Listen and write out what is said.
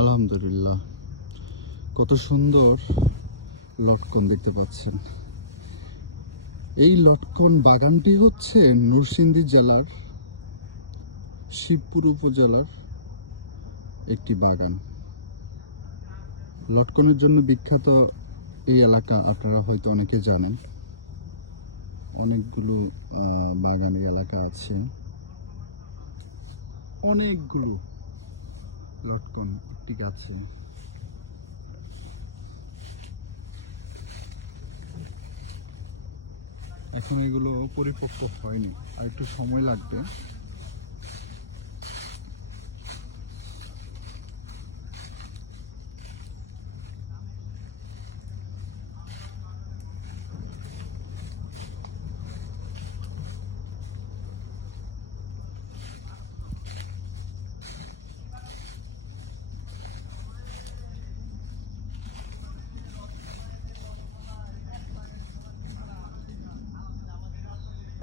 আলহামদুলিল্লাহ, কত সুন্দর লটকন দেখতে পাচ্ছেন। এই লটকন বাগানটি হচ্ছে নরসিংদী জেলার শিবপুর উপজেলার একটি বাগান। লটকনের জন্য বিখ্যাত এই এলাকা আপনারা হয়তো অনেকে জানেন। অনেকগুলো বাগান এলাকা আছে, অনেকগুলো লটকন একটি গাছে। এখন এগুলো পরিপক্ক হয়নি, আর একটু সময় লাগবে।